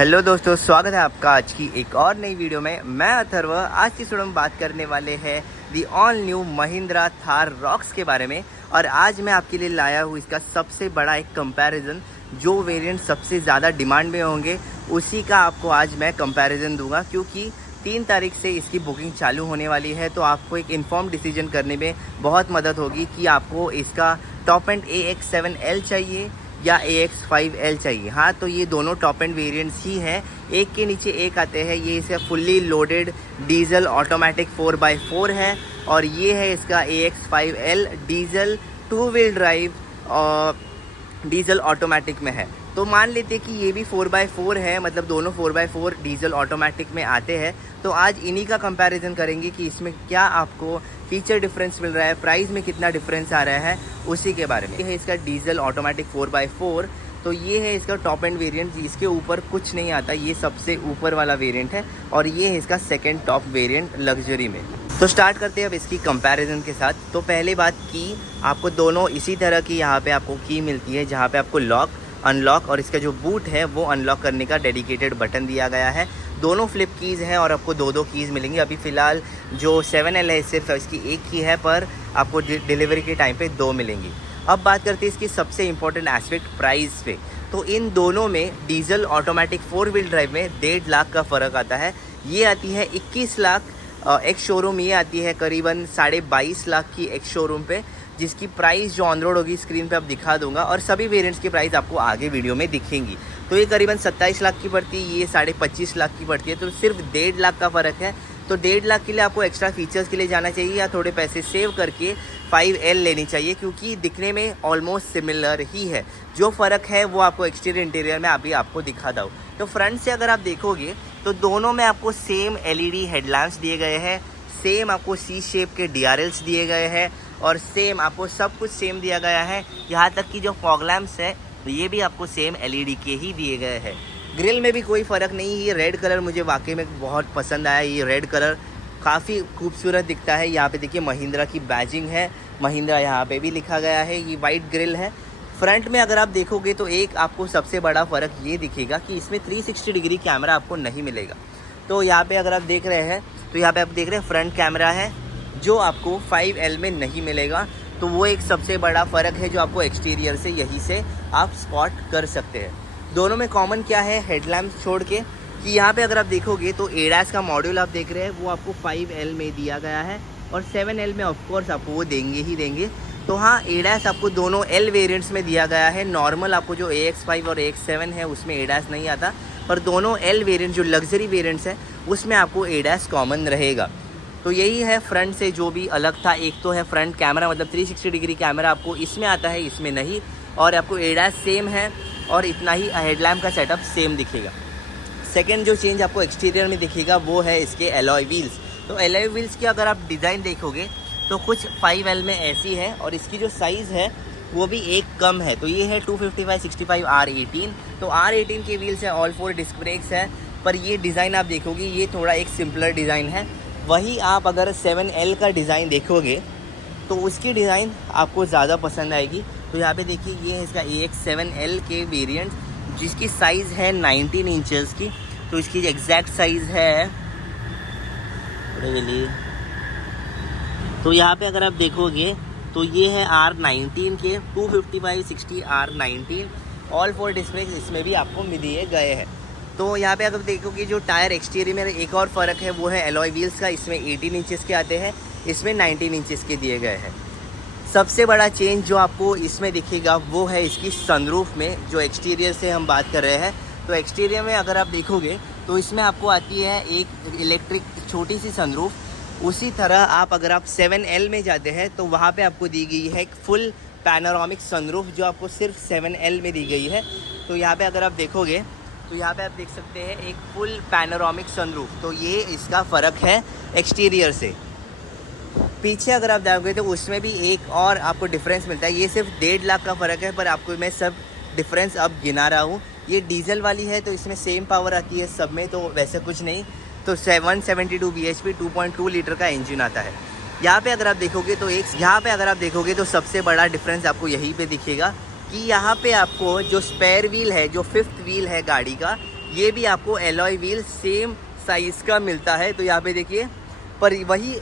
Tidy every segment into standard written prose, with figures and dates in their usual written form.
Hello दोस्तों, स्वागत है आपका आज की एक और नई वीडियो में। मैं अथर्व। आज की वीडियो में बात करने वाले हैं the all new Mahindra Thar rocks के बारे में। और आज मैं आपके लिए लाया हूँ इसका सबसे बड़ा एक कंपैरिजन। जो वेरिएंट सबसे ज़्यादा डिमांड में होंगे उसी का आपको आज मैं कंपैरिजन दूंगा, क्योंकि 3 तारीख से इसकी बुकिंग चालू होने वाली है। तो आपको एक इन्फॉर्म डिसीजन करने में बहुत मदद होगी कि आपको इसका टॉप एंड AX7L चाहिए या AX5L चाहिए। हाँ, तो ये दोनों टॉप एंड वेरिएंट्स ही हैं, एक के नीचे एक आते हैं। ये इसे fully loaded diesel automatic 4x4 है, और ये है इसका AX5L डीजल 2 व्हील ड्राइव और डीजल ऑटोमेटिक में है। तो मान लेते हैं कि ये भी 4x4 है, मतलब दोनों 4x4 डीजल ऑटोमेटिक में आते हैं। तो आज इन्हीं का कंपैरिजन करेंगे कि इसमें क्या आपको फीचर डिफरेंस मिल रहा है, प्राइस में कितना डिफरेंस आ रहा है, उसी के बारे में। ये है इसका डीजल ऑटोमेटिक 4x4। तो ये है इसका टॉप एंड वेरिएंट, इसके ऊपर कुछ नहीं आता, ये सबसे ऊपर वाला वेरिएंट है। और ये है इसका सेकेंड टॉप वेरिएंट लग्जरी में। तो स्टार्ट करते हैं अब इसकी कंपैरिजन के साथ। तो पहले बात की, आपको दोनों इसी तरह की यहाँ पे आपको की मिलती है, जहाँ पे आपको लॉक, अनलॉक और इसका जो बूट है वो अनलॉक करने का डेडिकेटेड बटन दिया गया है। दोनों फ्लिप कीज़ हैं और आपको दो कीज़ मिलेंगी। अभी फ़िलहाल जो 7L है सिर्फ इसकी एक की है, पर आपको डिलीवरी के टाइम पे 2 मिलेंगी। अब बात करते हैं इसकी सबसे इम्पोर्टेंट एस्पेक्ट, प्राइस पे। तो इन दोनों में डीजल ऑटोमेटिक 4 व्हील ड्राइव में 1.5 लाख का फ़र्क आता है। ये आती है 21 लाख एक्स शोरूम, ये आती है करीबन 22.5 लाख की एक्स शोरूम पे, जिसकी प्राइस जो ऑन रोड होगी स्क्रीन पे अब दिखा दूंगा, और सभी वेरिएंट्स की प्राइस आपको आगे वीडियो में दिखेंगी। तो ये करीबन 27 लाख की पड़ती है, ये 25.5 लाख की पड़ती है। तो सिर्फ 1.5 लाख का फ़र्क है। तो 1.5 लाख के लिए आपको एक्स्ट्रा फीचर्स के लिए जाना चाहिए, या थोड़े पैसे सेव करके 5L लेनी चाहिए, क्योंकि दिखने में ऑलमोस्ट सिमिलर ही है। जो फ़र्क है वो आपको एक्सटीरियर इंटीरियर में अभी आपको दिखाता हूँ। तो फ्रंट से अगर आप देखोगे तो दोनों में आपको सेम LED हेडलैम्प्स दिए गए हैं, सेम आपको C शेप के DRLs दिए गए हैं, और सेम आपको सब कुछ सेम दिया गया है। यहाँ तक कि जो फॉग लैम्प्स है ये भी आपको सेम LED के ही दिए गए हैं। ग्रिल में भी कोई फ़र्क नहीं। ये रेड कलर मुझे वाकई में बहुत पसंद आया। ये रेड कलर काफ़ी खूबसूरत दिखता है। यहाँ पे देखिए महिंद्रा की बैजिंग है, महिंद्रा यहाँ पे भी लिखा गया है। ये वाइट ग्रिल है। फ्रंट में अगर आप देखोगे तो एक आपको सबसे बड़ा फ़र्क ये दिखेगा कि इसमें 360 डिग्री कैमरा आपको नहीं मिलेगा। तो यहाँ पे अगर आप देख रहे हैं तो यहाँ पे आप देख रहे हैं फ्रंट कैमरा है, जो आपको 5L में नहीं मिलेगा। तो वो एक सबसे बड़ा फ़र्क है जो आपको एक्सटीरियर से यहीं से आप स्पॉट कर सकते हैं। दोनों में कॉमन क्या है, हेडलैम्प छोड़ के, कि यहाँ पे अगर आप देखोगे तो ADAS का मॉड्यूल आप देख रहे हैं वो आपको 5L में दिया गया है, और 7L में ऑफकोर्स आपको वो देंगे ही देंगे। तो हाँ, ADAS आपको दोनों L वेरिएंट्स में दिया गया है। नॉर्मल आपको जो AX5 और AX7 है उसमें ADAS नहीं आता, पर दोनों L वेरिएंट जो लग्जरी वेरिएंट्स है उसमें आपको ADAS कॉमन रहेगा। तो यही है फ्रंट से जो भी अलग था। एक तो है फ्रंट कैमरा, मतलब 360 डिग्री कैमरा आपको इसमें आता है, इसमें नहीं, और आपको ADAS सेम है, और इतना ही हेडलैम्प का सेटअप सेम दिखेगा। सेकंड जो चेंज आपको एक्सटीरियर में दिखेगा वो है इसके एलॉय व्हील्स। तो एलॉय व्हील्स की अगर आप डिज़ाइन देखोगे तो कुछ 5L में ऐसी है, और इसकी जो साइज़ है वो भी एक कम है। तो ये है 255/65 R18। तो R18 के व्हील्स है, ऑल 4 डिस्क ब्रेक्स है, पर ये डिज़ाइन आप देखोगे ये थोड़ा एक सिंपलर डिज़ाइन है। वही आप अगर 7L का डिज़ाइन देखोगे तो उसकी डिज़ाइन आपको ज़्यादा पसंद आएगी। तो यहाँ पे देखिए ये है इसका AX7L के वेरिएंट, जिसकी साइज़ है 19 इंचेस की। तो इसकी एग्जैक्ट साइज़ है, तो यहाँ पे अगर आप देखोगे तो ये है R19 के 250/60 R19। ऑल 4 डिस्प्ले इसमें भी आपको दिए गए हैं। तो यहाँ पे अगर देखोगे जो टायर एक्सटीरियर में एक और फ़र्क है वो है एलॉय व्हील्स का। इसमें 18 इंचेस के आते हैं, इसमें 19 इंचेस के दिए गए हैं। सबसे बड़ा चेंज जो आपको इसमें दिखेगा वो है इसकी सनरूफ में। जो एक्सटीरियर से हम बात कर रहे हैं, तो एक्सटीरियर में अगर आप देखोगे तो इसमें आपको आती है एक इलेक्ट्रिक छोटी सी सनरूफ। उसी तरह आप अगर आप 7L में जाते हैं तो वहाँ पे आपको दी गई है एक फुल पैनोरामिक सनरूफ, जो आपको सिर्फ 7L में दी गई है। तो यहाँ पे अगर आप देखोगे तो यहाँ पे आप देख सकते हैं एक फुल पैनोरामिक सनरूफ। तो ये इसका फ़र्क है एक्सटीरियर से। पीछे अगर आप देखोगे तो उसमें भी एक और आपको डिफरेंस मिलता है। ये सिर्फ 1.5 लाख का फ़र्क है, पर आपको मैं सब डिफरेंस अब गिना रहा हूँ। ये डीजल वाली है तो इसमें सेम पावर आती है सब में, तो वैसे कुछ नहीं। तो 172 bhp 2.2 लीटर का इंजन आता है। यहाँ पे अगर आप देखोगे तो सबसे बड़ा डिफरेंस आपको यहीं पे दिखेगा कि यहाँ पे आपको जो स्पेयर व्हील है, जो 5th व्हील है गाड़ी का, ये भी आपको एलॉय व्हील सेम साइज़ का मिलता है। तो यहाँ पे देखिए, पर वही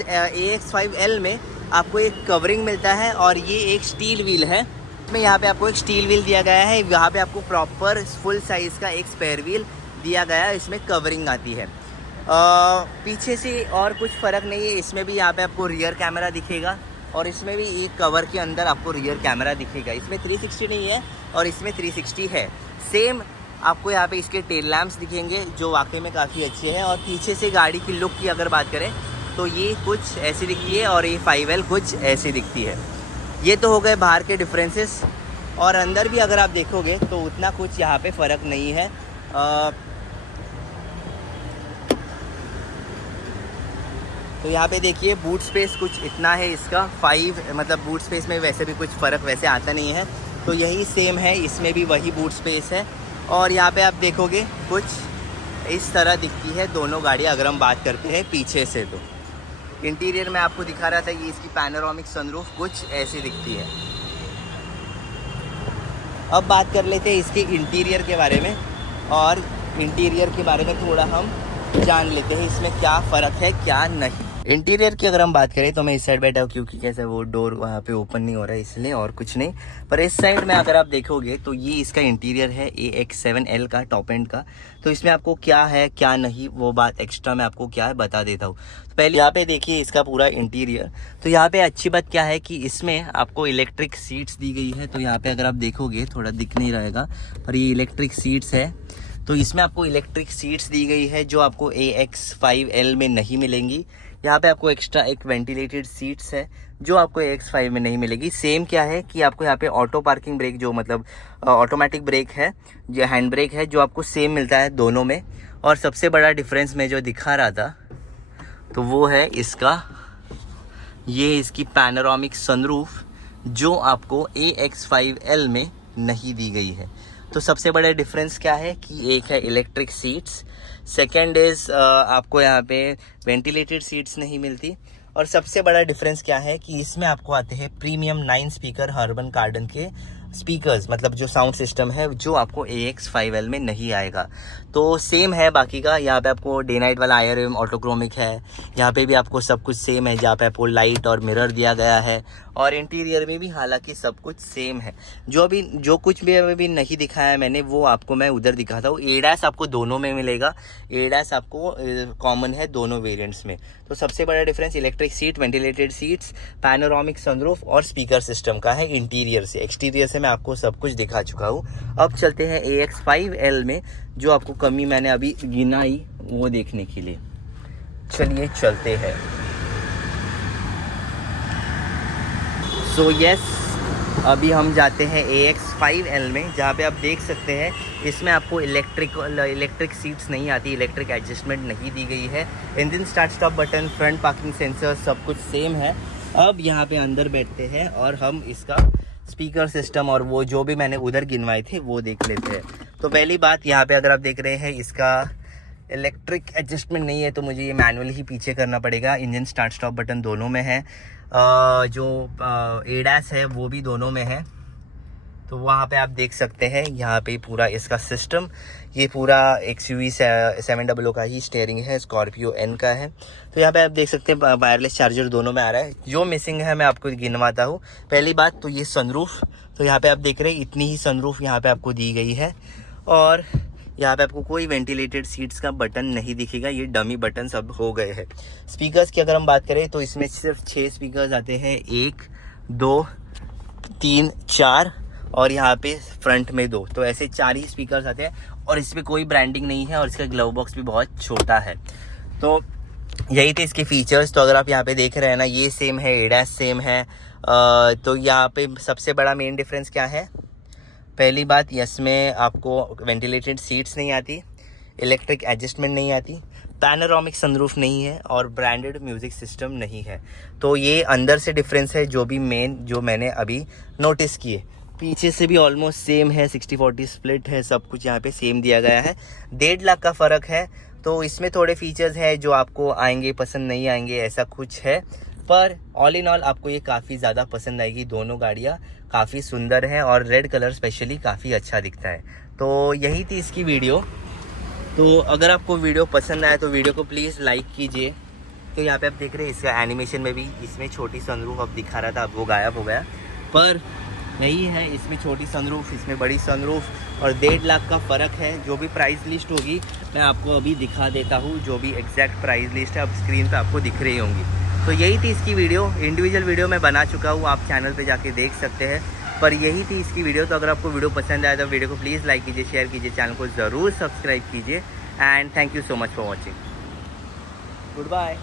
AX5L में आपको एक कवरिंग मिलता है और ये एक स्टील व्हील है। इसमें यहाँ पे आपको एक स्टील व्हील दिया गया है, यहाँ पे आपको प्रॉपर फुल साइज़ का एक स्पेयर व्हील दिया गया है, इसमें कवरिंग आती है। पीछे से और कुछ फ़र्क नहीं है। इसमें भी यहाँ पे आपको रियर कैमरा दिखेगा और इसमें भी एक कवर के अंदर आपको रियर कैमरा दिखेगा। इसमें 360 नहीं है और इसमें 360 है। सेम आपको यहाँ पे इसके टेल लैम्प्स दिखेंगे जो वाकई में काफ़ी अच्छे हैं। और पीछे से गाड़ी की लुक की अगर बात करें तो ये कुछ ऐसी दिखती है और ये 5L कुछ ऐसी दिखती है। ये तो हो गए बाहर के डिफरेंसेस, और अंदर भी अगर आप देखोगे तो उतना कुछ यहाँ पे फ़र्क नहीं है। तो यहाँ पे देखिए बूट स्पेस कुछ इतना है इसका 5, मतलब बूट स्पेस में वैसे भी कुछ फ़र्क वैसे आता नहीं है, तो यही सेम है, इसमें भी वही बूट स्पेस है। और यहाँ पे आप देखोगे कुछ इस तरह दिखती है दोनों गाड़ियाँ अगर हम बात करते हैं पीछे से। तो इंटीरियर में आपको दिखा रहा था, ये इसकी पैनोरामिक सनरूफ कुछ ऐसी दिखती है। अब बात कर लेते हैं इसके इंटीरियर के बारे में, और इंटीरियर के बारे में थोड़ा हम जान लेते हैं इसमें क्या फ़र्क है क्या नहीं। इंटीरियर की अगर हम बात करें तो मैं इस साइड बैठा हूँ क्योंकि कैसे वो डोर वहाँ पे ओपन नहीं हो रहा है इसलिए, और कुछ नहीं। पर इस साइड में अगर आप देखोगे तो ये इसका इंटीरियर है AX7L का टॉप एंड का। तो इसमें आपको क्या है क्या नहीं वो बात एक्स्ट्रा मैं आपको क्या है बता देता हूँ। तो पहले यहाँ पे देखिए इसका पूरा इंटीरियर। तो यहाँ पे अच्छी बात क्या है कि इसमें आपको इलेक्ट्रिक सीट्स दी गई है। तो यहाँ पे अगर आप देखोगे थोड़ा दिख नहीं रहेगा पर ये इलेक्ट्रिक सीट्स है। तो इसमें आपको इलेक्ट्रिक सीट्स दी गई है जो आपको AX5L में नहीं मिलेंगी। यहाँ पे आपको एक्स्ट्रा एक वेंटिलेटेड सीट्स है जो आपको AX5 में नहीं मिलेगी। सेम क्या है कि आपको यहाँ पे ऑटो पार्किंग ब्रेक जो मतलब ऑटोमेटिक ब्रेक है, जो हैंड ब्रेक है, जो आपको सेम मिलता है दोनों में। और सबसे बड़ा डिफरेंस मैं जो दिखा रहा था तो वो है इसका, ये इसकी पैनोरामिक सनरूफ जो आपको AX5L में नहीं दी गई है। तो सबसे बड़ा डिफरेंस क्या है कि एक है इलेक्ट्रिक सीट्स, सेकंड इज़ आपको यहाँ पे वेंटिलेटेड सीट्स नहीं मिलती, और सबसे बड़ा डिफरेंस क्या है कि इसमें आपको आते हैं प्रीमियम 9 स्पीकर हर्मन कार्डन के स्पीकर्स, मतलब जो साउंड सिस्टम है जो आपको AX5L में नहीं आएगा। तो सेम है बाकी का। यहाँ पे आपको डे नाइट वाला IRM ऑटोक्रोमिक है, यहाँ पे भी आपको सब कुछ सेम है, जहाँ पे आपको लाइट और मिरर दिया गया है, और इंटीरियर में भी हालांकि सब कुछ सेम है। जो कुछ भी अभी नहीं दिखाया मैंने वो आपको मैं उधर दिखाता हूँ। ADAS आपको दोनों में मिलेगा, ADAS आपको कॉमन है दोनों वेरिएंट्स में। तो सबसे बड़ा difference electric seat, ventilated seats, panoramic sunroof और स्पीकर सिस्टम का है इंटीरियर से। एक्सटीरियर से मैं आपको सब कुछ दिखा चुका हूँ। अब चलते हैं AX5L में, जो आपको कमी मैंने अभी गिनाई वो देखने के लिए। चलिए चलते हैं। सो यस, अभी हम जाते हैं AX5L में, जहाँ पे आप देख सकते हैं इसमें आपको इलेक्ट्रिक सीट्स नहीं आती, इलेक्ट्रिक एडजस्टमेंट नहीं दी गई है। Engine start stop button, front parking sensor सब कुछ सेम है। अब यहाँ पे अंदर बैठते हैं और हम इसका स्पीकर सिस्टम और वो जो भी मैंने उधर गिनवाए थे वो देख लेते हैं। तो पहली बात, यहाँ पे अगर आप देख रहे हैं इसका इलेक्ट्रिक एडजस्टमेंट नहीं है, तो मुझे ये मैनुअली ही पीछे करना पड़ेगा। इंजन स्टार्ट स्टॉप बटन दोनों में है, जो ADAS है वो भी दोनों में है। तो वहाँ पे आप देख सकते हैं यहाँ पे पूरा इसका सिस्टम, ये पूरा XUV 700 का ही स्टीयरिंग है, स्कॉर्पियो N का है। तो यहाँ पे आप देख सकते हैं वायरलेस चार्जर दोनों में आ रहा है। जो मिसिंग है मैं आपको गिनवाता हूँ। पहली बात तो ये सनरूफ, तो यहाँ पे आप देख रहे हैं इतनी ही सनरूफ यहाँ पे आपको दी गई है, और यहाँ पे आपको कोई वेंटिलेटेड सीट्स का बटन नहीं दिखेगा, ये डमी बटन सब हो गए हैं। स्पीकर्स की अगर हम बात करें तो इसमें सिर्फ 6 स्पीकर्स आते हैं, 1 2 3 4, और यहाँ पे फ्रंट में 2, तो ऐसे 4 ही स्पीकर्स आते हैं। और इसमें कोई ब्रांडिंग नहीं है और इसका ग्लव बॉक्स भी बहुत छोटा है। तो यही थे इसके फीचर्स। तो अगर आप यहाँ पे देख रहे हैं ना, ये सेम है, ADAS सेम है। तो यहाँ पे सबसे बड़ा मेन डिफरेंस क्या है? पहली बात, इसमें आपको वेंटिलेटेड सीट्स नहीं आती, इलेक्ट्रिक एडजस्टमेंट नहीं आती, पैनोरामिक सनरूफ नहीं है, और ब्रांडेड म्यूज़िक सिस्टम नहीं है। तो ये अंदर से डिफरेंस है जो भी मेन जो मैंने अभी नोटिस किए। पीछे से भी ऑलमोस्ट सेम है, 60-40 स्प्लिट है, सब कुछ यहाँ पे सेम दिया गया है। 1.5 लाख का फ़र्क है। तो इसमें थोड़े फीचर्स हैं जो आपको आएंगे, पसंद नहीं आएंगे, ऐसा कुछ है। पर ऑल इन ऑल आपको ये काफ़ी ज़्यादा पसंद आएगी। दोनों गाड़ियाँ काफ़ी सुंदर हैं और रेड कलर स्पेशली काफ़ी अच्छा दिखता है। तो यही थी इसकी वीडियो। तो अगर आपको वीडियो पसंद आए तो वीडियो को प्लीज़ लाइक कीजिए। तो यहाँ पे आप देख रहे हैं इसका एनिमेशन में भी इसमें छोटी सनरूफ अब दिखा रहा था, अब वो गायब हो गया। पर यही है, इसमें छोटी सनरूफ, इसमें बड़ी सनरूफ और 1.5 लाख का फ़र्क है। जो भी प्राइस लिस्ट होगी मैं आपको अभी दिखा देता हूँ, जो भी एग्जैक्ट प्राइस लिस्ट है अब स्क्रीन पे आपको दिख रही होंगी। तो यही थी इसकी वीडियो, इंडिविजुअल वीडियो मैं बना चुका हूँ, आप चैनल पे जाके देख सकते हैं। पर यही थी इसकी वीडियो। तो अगर आपको वीडियो पसंद आया तो वीडियो को प्लीज़ लाइक कीजिए, शेयर कीजिए, चैनल को ज़रूर सब्सक्राइब कीजिए and thank you so much for watching. Good bye.